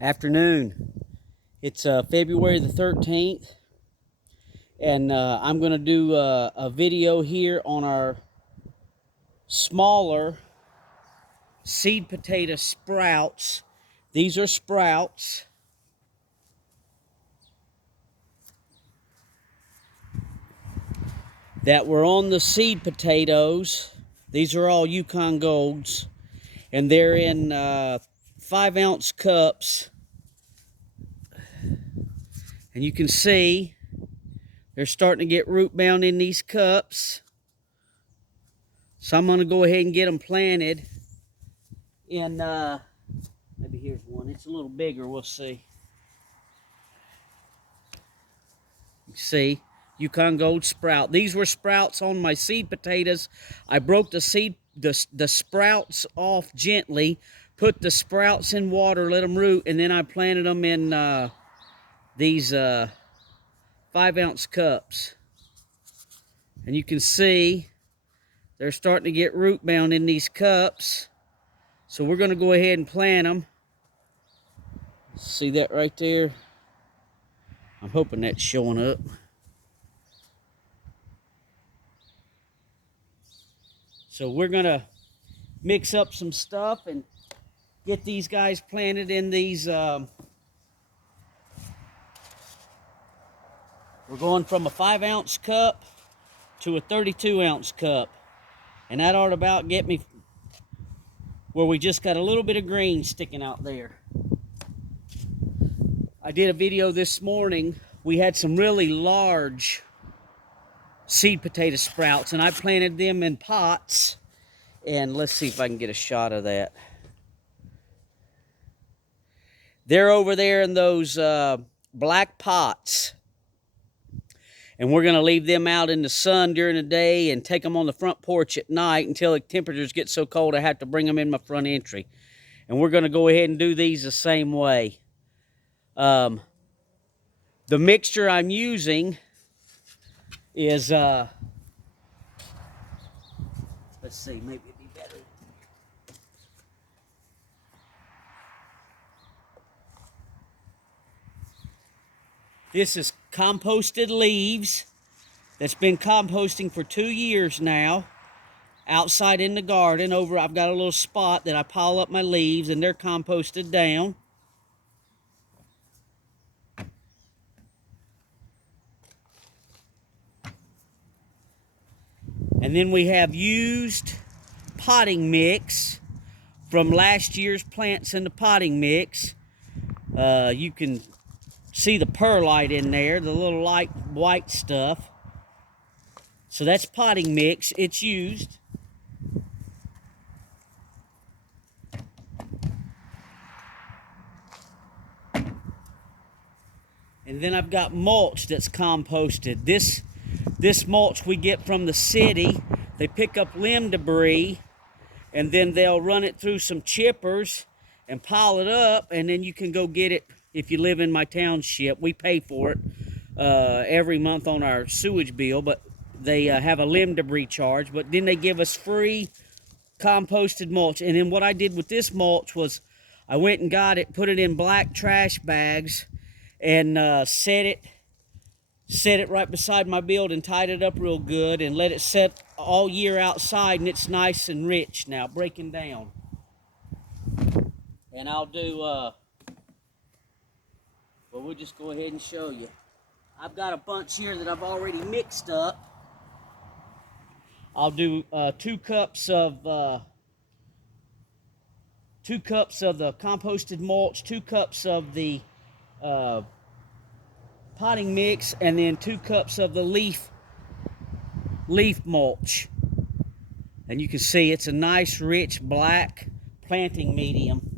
Afternoon. It's February the 13th, and I'm going to do a video here on our smaller seed potato sprouts. These are sprouts that were on the seed potatoes. These are all Yukon Golds, and they're in 5-ounce cups. And you can see they're starting to get root bound in these cups. So I'm going to go ahead and get them planted in, maybe here's one. It's a little bigger. We'll see. You see, Yukon Gold sprout. These were sprouts on my seed potatoes. I broke the sprouts off gently, put the sprouts in water, let them root, and then I planted them in these 5-ounce cups. And you can see they're starting to get root bound in these cups. So we're going to go ahead and plant them. See that right there? I'm hoping that's showing up. So we're going to mix up some stuff and get these guys planted in these. We're going from a 5-ounce cup to a 32-ounce cup. And that ought to about get me where we just got a little bit of green sticking out there. I did a video this morning. We had some really large seed potato sprouts, and I planted them in pots. And let's see if I can get a shot of that. They're over there in those black pots. And we're going to leave them out in the sun during the day and take them on the front porch at night until the temperatures get so cold I have to bring them in my front entry. And we're going to go ahead and do these the same way. The mixture I'm using is, let's see, maybe it'd be better. This is composted leaves that's been composting for 2 years now outside in the garden. I've got a little spot that I pile up my leaves, and they're composted down. And then we have used potting mix from last year's plants in the potting mix. You can see the perlite in there, the little light white stuff. So that's potting mix. It's used. And then I've got mulch that's composted. This mulch we get from the city. They pick up limb debris, and then they'll run it through some chippers and pile it up, and then you can go get it if you live in my township. We pay for it every month on our sewage bill, but they have a limb debris charge. But then they give us free composted mulch. And then what I did with this mulch was I went and got it, put it in black trash bags, and set it right beside my building, tied it up real good, and let it set all year outside, and it's nice and rich now, breaking down. And I'll do, well, we'll just go ahead and show you. I've got a bunch here that I've already mixed up. I'll do 2 cups of the composted mulch, 2 cups of the potting mix, and then 2 cups of the leaf mulch. And you can see it's a nice rich black planting medium.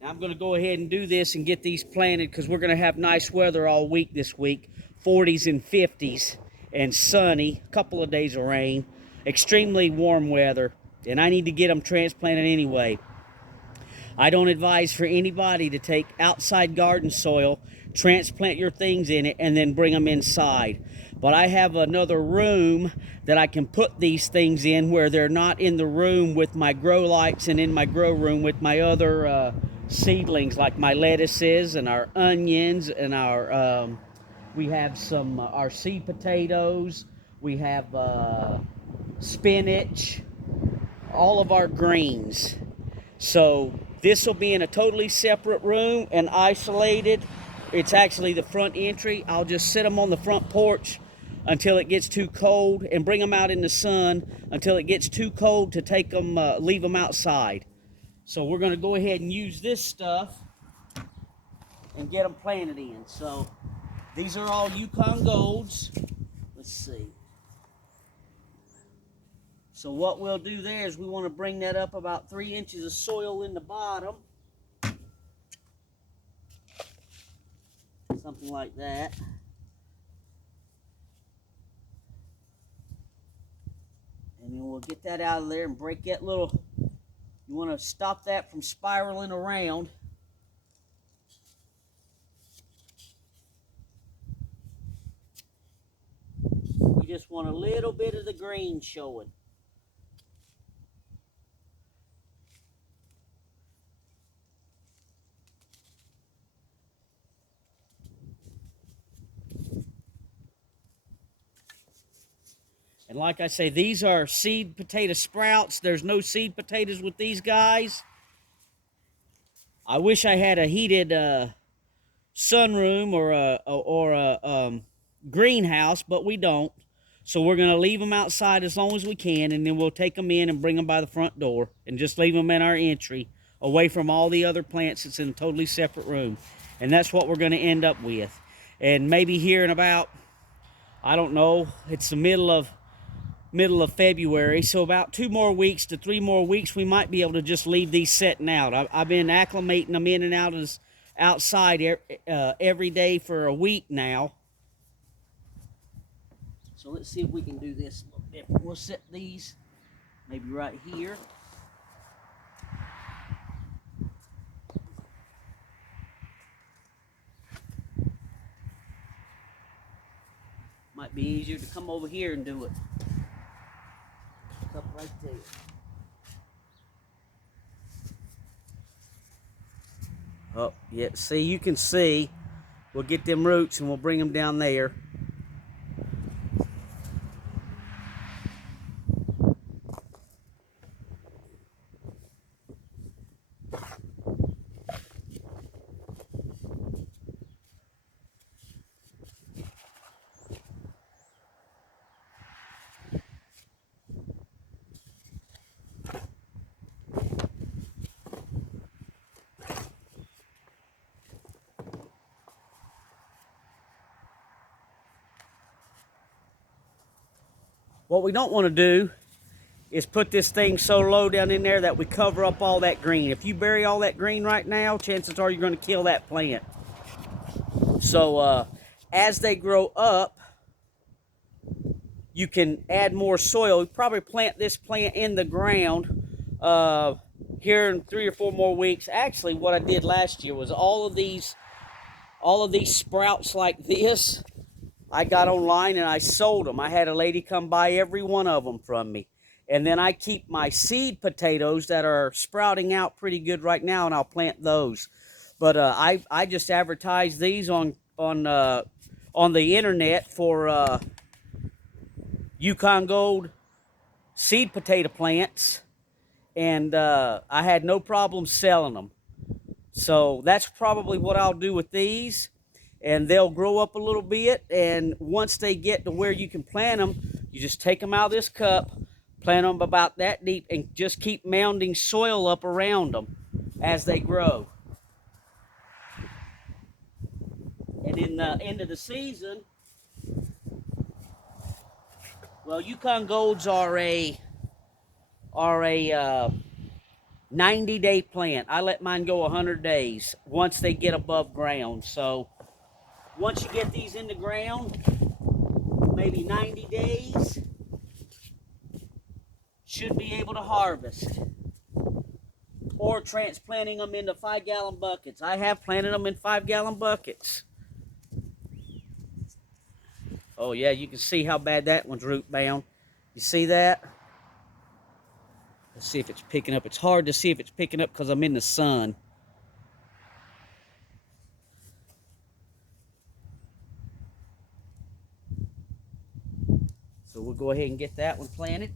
Now I'm going to go ahead and do this and get these planted because we're going to have nice weather all week this week, 40s and 50s, and sunny, a couple of days of rain, extremely warm weather, and I need to get them transplanted anyway. I don't advise for anybody to take outside garden soil, transplant your things in it, and then bring them inside. but I have another room that I can put these things in where they're not in the room with my grow lights and in my grow room with my other seedlings, like my lettuces and our onions and our we have some our seed potatoes, we have spinach, all of our greens. So this will be in a totally separate room and isolated. It's actually the front entry. I'll just sit them on the front porch until it gets too cold and bring them out in the sun until it gets too cold to take them, leave them outside. So we're going to go ahead and use this stuff and get them planted in. So these are all Yukon Golds. Let's see. So what we'll do there is we want to bring that up about 3 inches of soil in the bottom. Something like that. And then we'll get that out of there and break that little, you want to stop that from spiraling around. We just want a little bit of the green showing. And like I say, these are seed potato sprouts. There's no seed potatoes with these guys. I wish I had a heated sunroom or a greenhouse, but we don't. So we're going to leave them outside as long as we can, and then we'll take them in and bring them by the front door and just leave them in our entry away from all the other plants. It's in a totally separate room. And that's what we're going to end up with. And maybe here in about, I don't know, it's the middle of February, so about 2 more weeks to 3 more weeks, we might be able to just leave these setting out. I've been acclimating them in and out as outside every day for a week now. So let's see if we can do this a little different. We'll set these maybe right here. Might be easier to come over here and do it. Up right there. Oh, yeah, see, you can see. We'll get them roots and we'll bring them down there. What we don't want to do is put this thing so low down in there that we cover up all that green. If you bury all that green right now, chances are you're going to kill that plant. So as they grow up, you can add more soil. We probably plant this plant in the ground here in 3 or 4 more weeks. Actually, what I did last year was all of these sprouts like this, I got online and I sold them. I had a lady come buy every one of them from me. And then I keep my seed potatoes that are sprouting out pretty good right now, and I'll plant those. But I just advertise these on the internet for Yukon Gold seed potato plants, and I had no problem selling them. So that's probably what I'll do with these. And they'll grow up a little bit, and once they get to where you can plant them, you just take them out of this cup, plant them about that deep, and just keep mounding soil up around them as they grow. And in the end of the season, well, Yukon Golds are a 90-day plant. I let mine go 100 days once they get above ground. So once you get these in the ground, maybe 90 days, should be able to harvest. Or transplanting them into 5-gallon buckets. I have planted them in 5-gallon buckets. Oh yeah, you can see how bad that one's root bound. You see that? Let's see if it's picking up. It's hard to see if it's picking up because I'm in the sun. So we'll go ahead and get that one planted.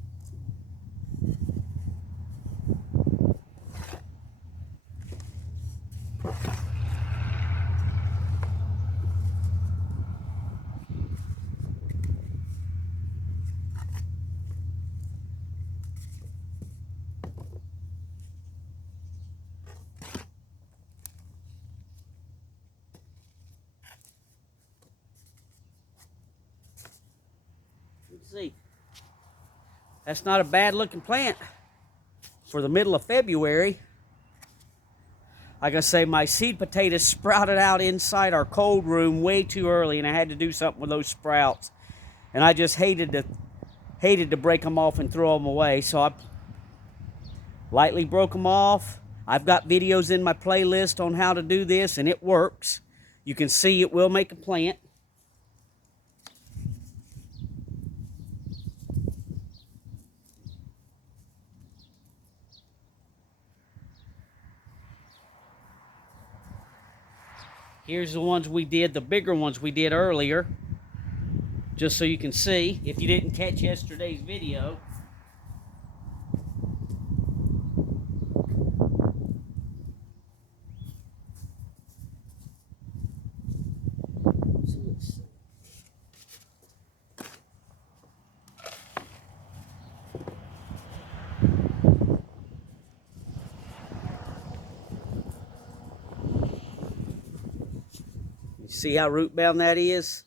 Let's see. That's not a bad looking plant for the middle of February. Like I say, my seed potatoes sprouted out inside our cold room way too early, and I had to do something with those sprouts. And I just hated to break them off and throw them away, so I lightly broke them off. I've got videos in my playlist on how to do this, and it works. You can see it will make a plant. Here's the ones we did, the bigger ones we did earlier, just so you can see if you didn't catch yesterday's video. So let's see. You see how root bound that is?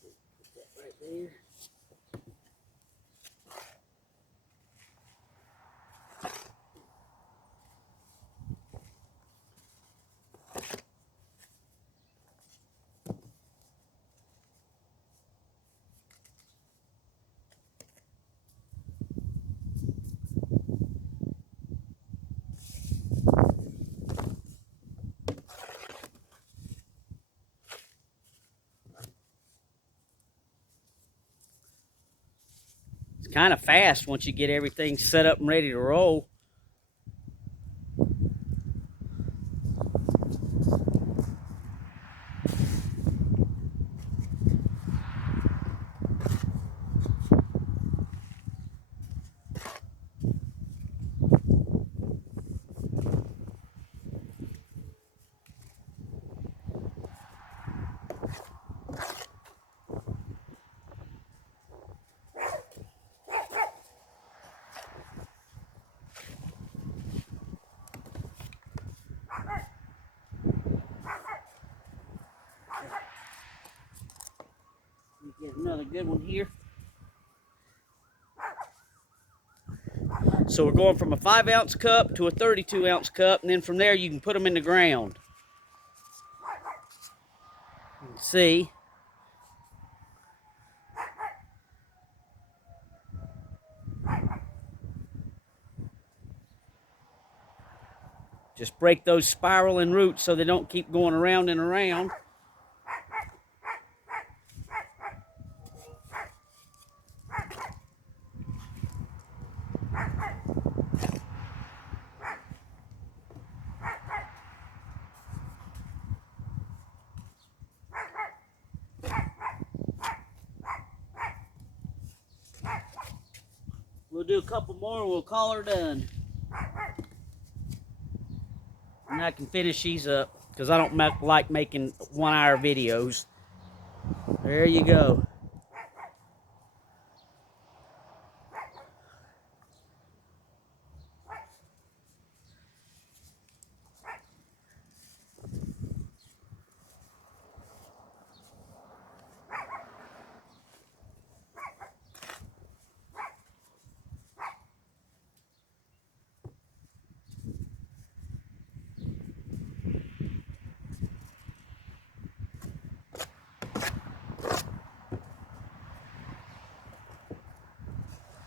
Put that right there. It's kind of fast once you get everything set up and ready to roll. Get another good one here. So we're going from a 5-ounce cup to a 32-ounce cup, and then from there you can put them in the ground. You can see. Just break those spiraling roots so they don't keep going around and around. We'll do a couple more and we'll call her done. And I can finish these up because I don't like making 1-hour videos. There you go.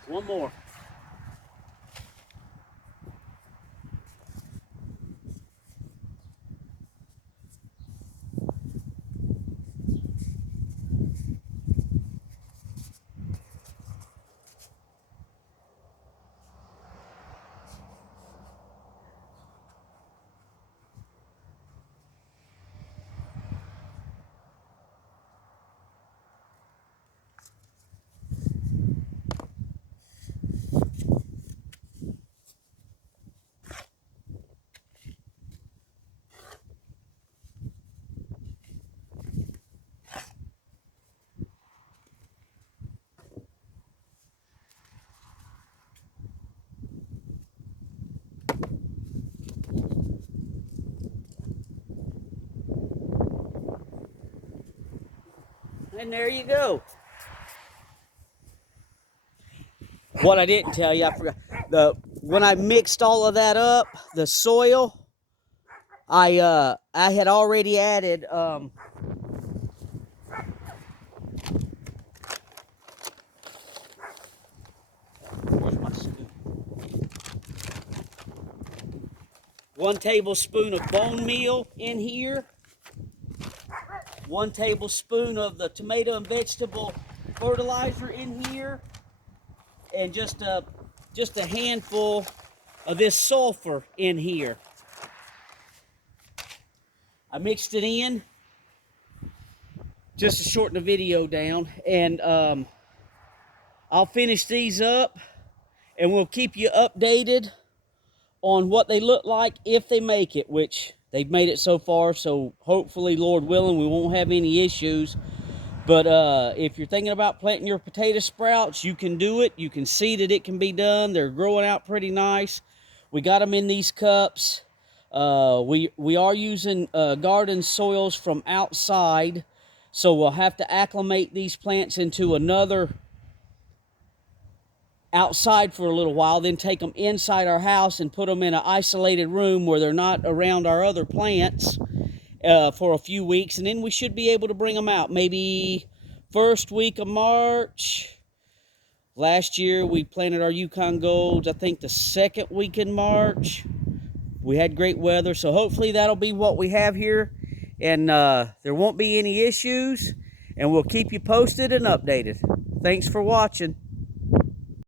One more. And there you go. What I didn't tell you, I forgot. When I mixed all of that up, the soil, I had already added where's my spoon? 1 tablespoon of bone meal in here. 1 tablespoon of the tomato and vegetable fertilizer in here, and just a handful of this sulfur in here. I mixed it in just to shorten the video down, and I'll finish these up and we'll keep you updated on what they look like if they make it, which they've made it so far, so hopefully, Lord willing, we won't have any issues. But if you're thinking about planting your potato sprouts, you can do it. You can see that it can be done. They're growing out pretty nice. We got them in these cups. We are using garden soils from outside, so we'll have to acclimate these plants into another outside for a little while, then take them inside our house and put them in an isolated room where they're not around our other plants for a few weeks, and then we should be able to bring them out maybe first week of March. Last year we planted our Yukon Golds, I think the second week in March. We had great weather, so hopefully that'll be what we have here, and there won't be any issues, and we'll keep you posted and updated. Thanks for watching.